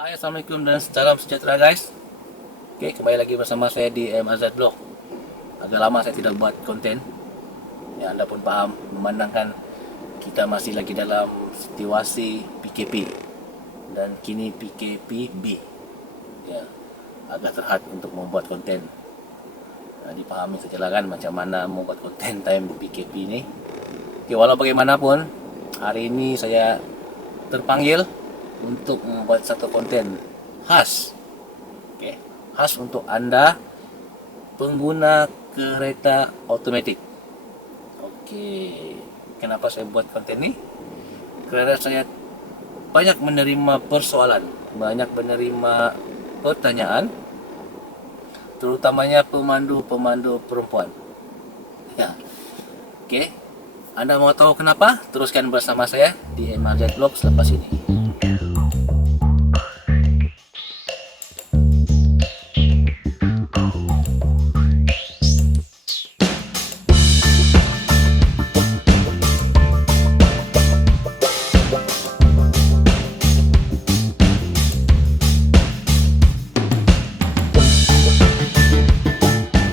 Hai, Assalamualaikum dan salam sejahtera guys. Oke, kembali lagi bersama saya di MAZ Blog. Agak lama saya tidak buat konten. Ya, Anda pun paham, memandangkan kita masih lagi dalam situasi PKP dan kini PKPB. Ya, agak terhad untuk membuat konten. Dipahami sajalah kan macam mana membuat konten time PKP ini. Oke, walau bagaimanapun, hari ini saya terpanggil untuk membuat satu konten khas, oke, khas untuk Anda pengguna kereta otomatis. Oke, kenapa saya buat konten ini? Karena saya banyak menerima persoalan, banyak menerima pertanyaan, terutamanya pemandu-pemandu perempuan. Ya, oke. Anda mau tahu kenapa? Teruskan bersama saya di MRZ Vlog selepas ini.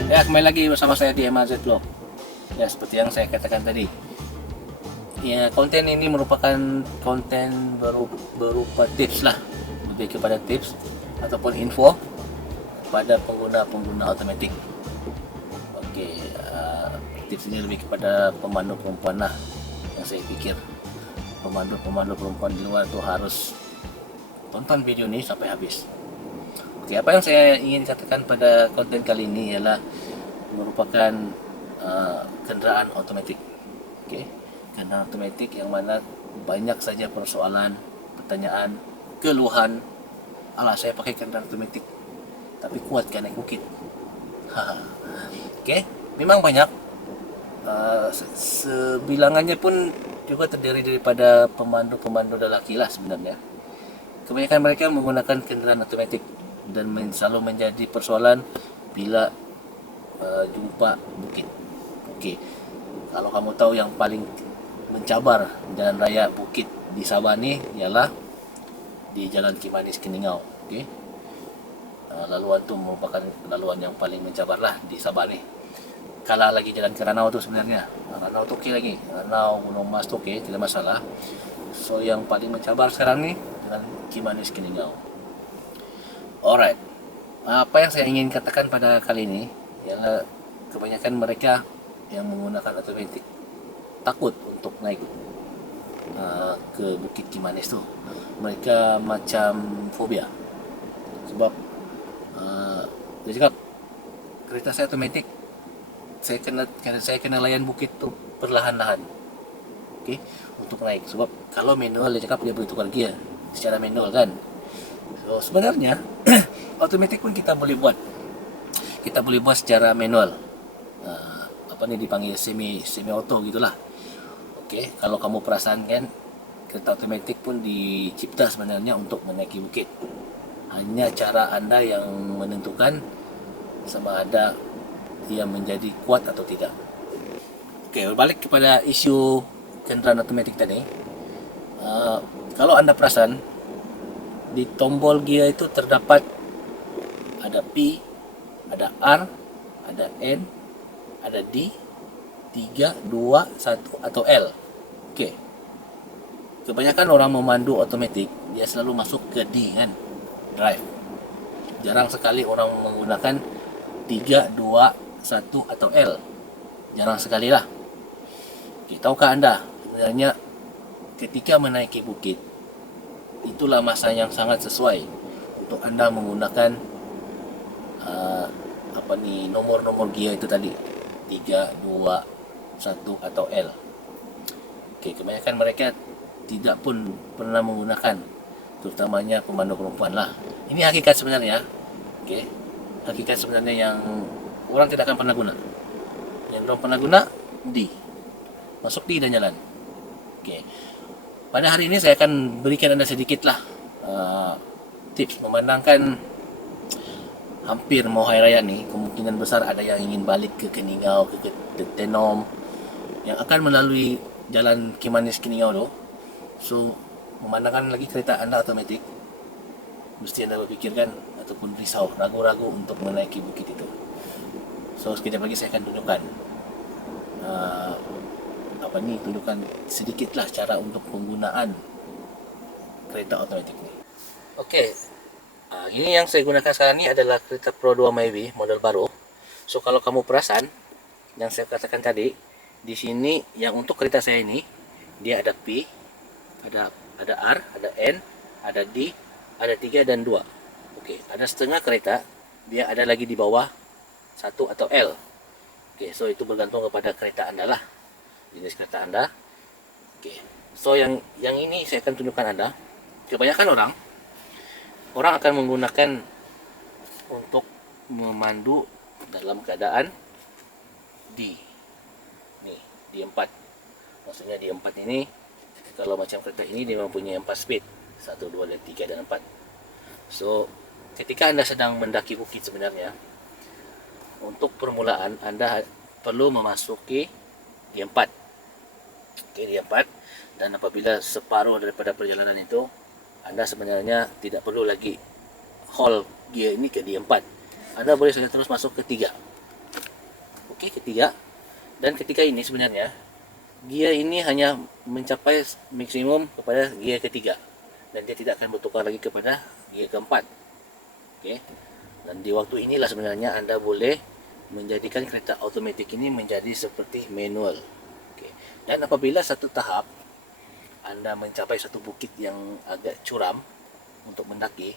Ya, kembali lagi bersama saya di MRZ Vlog. Ya, seperti yang saya katakan tadi. Ya, konten ini merupakan konten berupa tips lah, lebih kepada tips ataupun info pada pengguna-pengguna otomatis. Oke, tips ini lebih kepada pemandu perempuan lah, yang saya pikir pemandu-pemandu perempuan di luar itu harus tonton video ini sampai habis. Oke, apa yang saya ingin katakan pada konten kali ini ialah merupakan kendaraan otomatis. Oke, kendaraan otomatis yang mana banyak saja persoalan, pertanyaan, keluhan. Alah, saya pakai kendaraan otomatis tapi kuat kan naik bukit. Oke, memang banyak. Sebilangannya pun juga terdiri daripada pemandu-pemandu lelaki lah sebenarnya. Kebanyakan mereka menggunakan kendaraan otomatis dan selalu menjadi persoalan bila jumpa bukit. Oke, kalau kamu tahu yang paling mencabar jalan raya bukit di Sabah ni ialah di Jalan Kimanis Keningau. Oke, laluan tu merupakan laluan yang paling mencabar lah di Sabah ni. Kalah lagi jalan ke Ranau tu sebenarnya. Ranau tu okey lagi, Ranau Gunung Mas tu okey, tidak masalah. So yang paling mencabar sekarang ni Jalan Kimanis Keningau. Alright, apa yang saya ingin katakan pada kali ini ialah kebanyakan mereka yang menggunakan otomatis takut untuk naik ke Bukit Kimanis tu. Mereka macam fobia sebab dia cakap kereta saya otomatis, saya kena layan bukit tu perlahan-lahan. Okey, untuk naik, sebab kalau manual dia cakap dia boleh tukar gear secara manual kan. So sebenarnya otomatis pun kita boleh buat secara manual. Apa ni dipanggil semi auto gitulah. Okey, kalau kamu perasan kan, kereta otomatis pun dicipta sebenarnya untuk menaiki bukit. Hanya cara Anda yang menentukan sama ada ia menjadi kuat atau tidak. Okey, berbalik kepada isu kendaraan otomatis tadi. Kalau Anda perasan, di tombol gear itu terdapat ada P, ada R, ada N, ada D, 3, 2, 1 atau L. Okey. Kebanyakan orang memandu otomatis dia selalu masuk ke D kan, drive. Jarang sekali orang menggunakan 3, 2, 1 atau L. Jarang sekali lah. Okey, tahukah Anda sebenarnya ketika menaiki bukit itulah masa yang sangat sesuai untuk Anda menggunakan nomor-nomor gear itu tadi, 3, 2, 1 atau L. Okey, kebanyakan mereka tidak pun pernah menggunakan, terutamanya pemandu perempuan lah. Ini hakikat sebenarnya. Okey, hakikat sebenarnya yang orang tidak akan pernah guna. Yang orang pernah guna D, masuk D dan jalan. Okey, pada hari ini saya akan berikan Anda sedikit lah tips, memandangkan hampir mau hari raya ni, kemungkinan besar ada yang ingin balik ke Keningau, ke Tenom, yang akan melalui Jalan Kimanis Keningau tu. So memandangkan lagi kereta Anda otomatik, mesti Anda berfikirkan ataupun risau, ragu-ragu untuk menaiki bukit itu. So sekejap lagi saya akan tunjukkan tunjukkan sedikitlah cara untuk penggunaan kereta otomatik ni. Okey, ini yang saya gunakan sekarang ni adalah kereta Pro 2 Myvi model baru. So kalau kamu perasan yang saya katakan tadi, di sini yang untuk kereta saya ini dia ada P, ada R, ada N, ada D, ada 3 dan 2. Okey, ada setengah kereta dia ada lagi di bawah 1 atau L. Okey, so itu bergantung kepada kereta Anda lah, jenis kereta Anda. Okey, so yang ini saya akan tunjukkan Anda. Kebanyakan orang akan menggunakan untuk memandu dalam keadaan D. Nih, D4. Maksudnya D4 ini kalau macam kereta ini dia mempunyai 4 speed. 1, 2, 3 dan 4. So, ketika Anda sedang mendaki bukit sebenarnya, untuk permulaan Anda perlu memasuki D4. Okey, D4. Dan apabila separuh daripada perjalanan itu, Anda sebenarnya tidak perlu lagi hold gear ini ke D4. Anda boleh saja terus masuk ke 3. Okey, ke 3. Dan ketika ini sebenarnya gear ini hanya mencapai maksimum kepada gear ketiga dan dia tidak akan bertukar lagi kepada gear keempat. Okey. Dan di waktu inilah sebenarnya Anda boleh menjadikan kereta otomatik ini menjadi seperti manual. Okey. Dan apabila satu tahap Anda mencapai satu bukit yang agak curam untuk mendaki,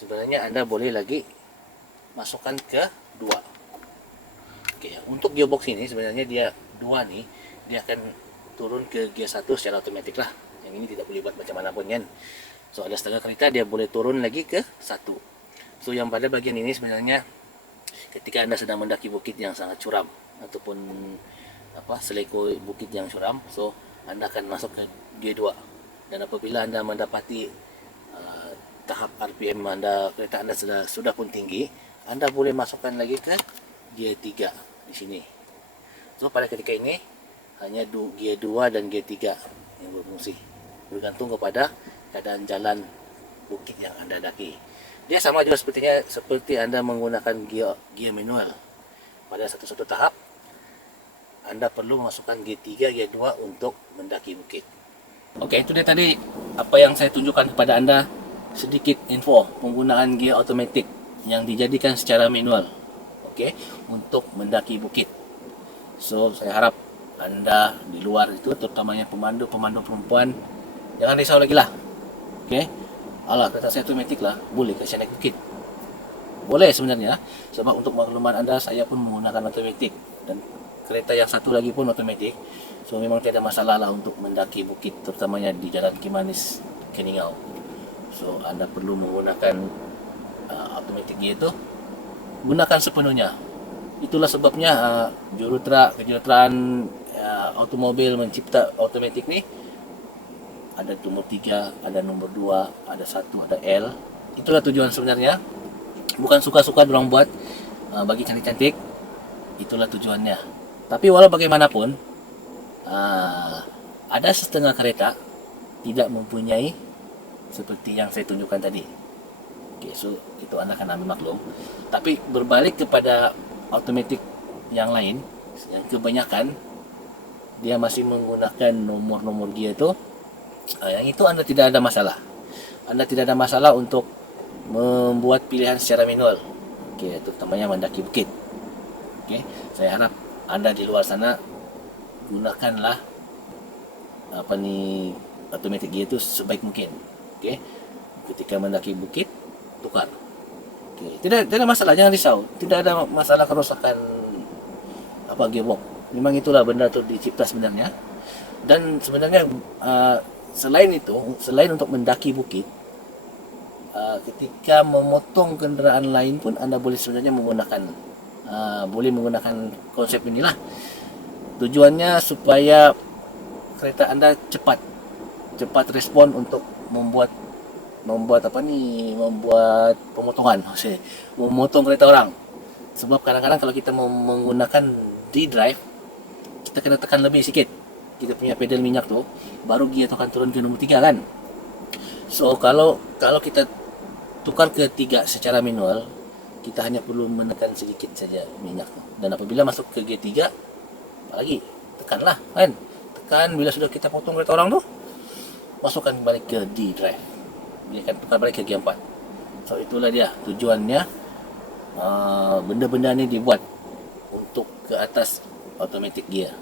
sebenarnya Anda boleh lagi masukkan ke 2. Okey, untuk gearbox ini sebenarnya dia 2 ni dia akan turun ke gear 1 secara otomatik lah. Yang ini tidak boleh buat macam mana pun kan. So ada setengah kereta dia boleh turun lagi ke 1. So yang pada bagian ini sebenarnya ketika Anda sedang mendaki bukit yang sangat curam ataupun seleko bukit yang curam, so Anda akan masuk ke gear 2. Dan apabila Anda mendapati tahap RPM kereta Anda sudah pun tinggi, Anda boleh masukkan lagi ke gear 3 di sini. So pada ketika ini hanya gear 2 dan gear 3 yang berfungsi, bergantung kepada keadaan jalan bukit yang Anda daki. Dia sama juga seperti Anda menggunakan gear manual. Pada satu tahap Anda perlu memasukkan gear 3, gear 2 untuk mendaki bukit. Okey, itu dia tadi apa yang saya tunjukkan kepada Anda, sedikit info penggunaan gear otomatik yang dijadikan secara manual. Okey, untuk mendaki bukit. So saya harap Anda di luar itu, terutamanya pemandu perempuan, jangan risau lagi lah. Okey, alah kereta saya otomatik lah, boleh ke saya naik bukit? Boleh sebenarnya, sebab untuk makluman Anda saya pun menggunakan otomatik dan kereta yang satu lagi pun otomatik. So memang tiada masalah lah untuk mendaki bukit, terutamanya di Jalan Kimanis, Keningau. So Anda perlu menggunakan otomatik gear itu, gunakan sepenuhnya. Itulah sebabnya kejuruteraan automobil mencipta otomatik ni ada nomor 3, ada nomor 2, ada 1, ada L. Itulah tujuan sebenarnya. Bukan suka-suka dorang buat bagi cantik-cantik. Itulah tujuannya. Tapi walau bagaimanapun, ada setengah kereta tidak mempunyai seperti yang saya tunjukkan tadi. Okay, so itu Anda akan ambil maklum. Tapi berbalik kepada otomatik yang lain, yang kebanyakan dia masih menggunakan nomor-nomor gear itu, yang itu Anda tidak ada masalah. Anda tidak ada masalah untuk membuat pilihan secara manual. Okey, terutamanya mendaki bukit. Okey, saya harap Anda di luar sana gunakanlah automatic gear itu sebaik mungkin. Okey, ketika mendaki bukit tukar. Okey, tidak ada masalah, jangan risau. Tidak ada masalah kerosakan gearbox. Memang itulah benda itu dicipta sebenarnya. Dan sebenarnya selain untuk mendaki bukit, ketika memotong kenderaan lain pun Anda boleh sebenarnya menggunakan konsep inilah. Tujuannya supaya kereta Anda cepat respon untuk membuat pemotongan, memotong kereta orang. Sebab kadang-kadang kalau kita menggunakan D-drive, kita kena tekan lebih sikit. Kita punya pedal minyak tu, baru gear tu akan turun ke nombor 3 kan. So kalau kita tukar ke 3 secara manual, kita hanya perlu menekan sedikit saja minyak. Dan apabila masuk ke G3, apalagi tekanlah kan. Tekan, bila sudah kita potong kereta orang tu, masukkan kembali ke D drive. Dia akan tukar balik ke G4. So itulah dia tujuannya. Benda-benda ni dibuat untuk ke atas automatic gear.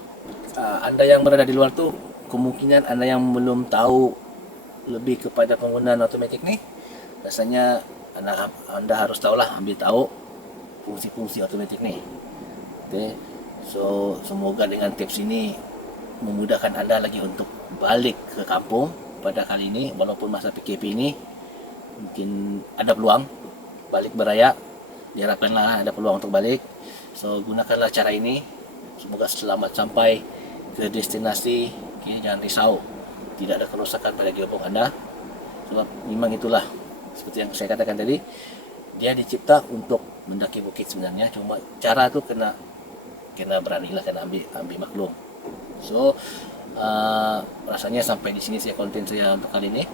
Anda yang berada di luar tu, kemungkinan anda yang belum tahu lebih kepada penggunaan automatic ni, rasanya anda harus tahulah, ambil tahu fungsi-fungsi automatic ni. Okay. So semoga dengan tips ini memudahkan anda lagi untuk balik ke kampung pada kali ini. Walaupun masa PKP ini mungkin ada peluang balik beraya, diharapkanlah ada peluang untuk balik. So gunakanlah cara ini, semoga selamat sampai ke destinasi. Okay, jangan risau, tidak ada kerusakan pada gearbox anda, sebab memang itulah seperti yang saya katakan tadi, dia dicipta untuk mendaki bukit sebenarnya, cuma cara tu kena beranilah, kena ambil maklum. So rasanya sampai di sini saya konten saya untuk kali ini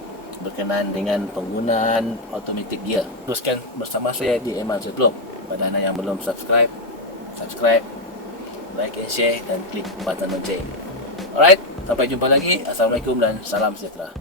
berkenaan dengan penggunaan automatic gear. Teruskan bersama saya di MRZ Vlog. Pada anda yang belum subscribe, like and share, dan klik button lonceng. Alright, sampai jumpa lagi. Assalamualaikum dan salam sejahtera.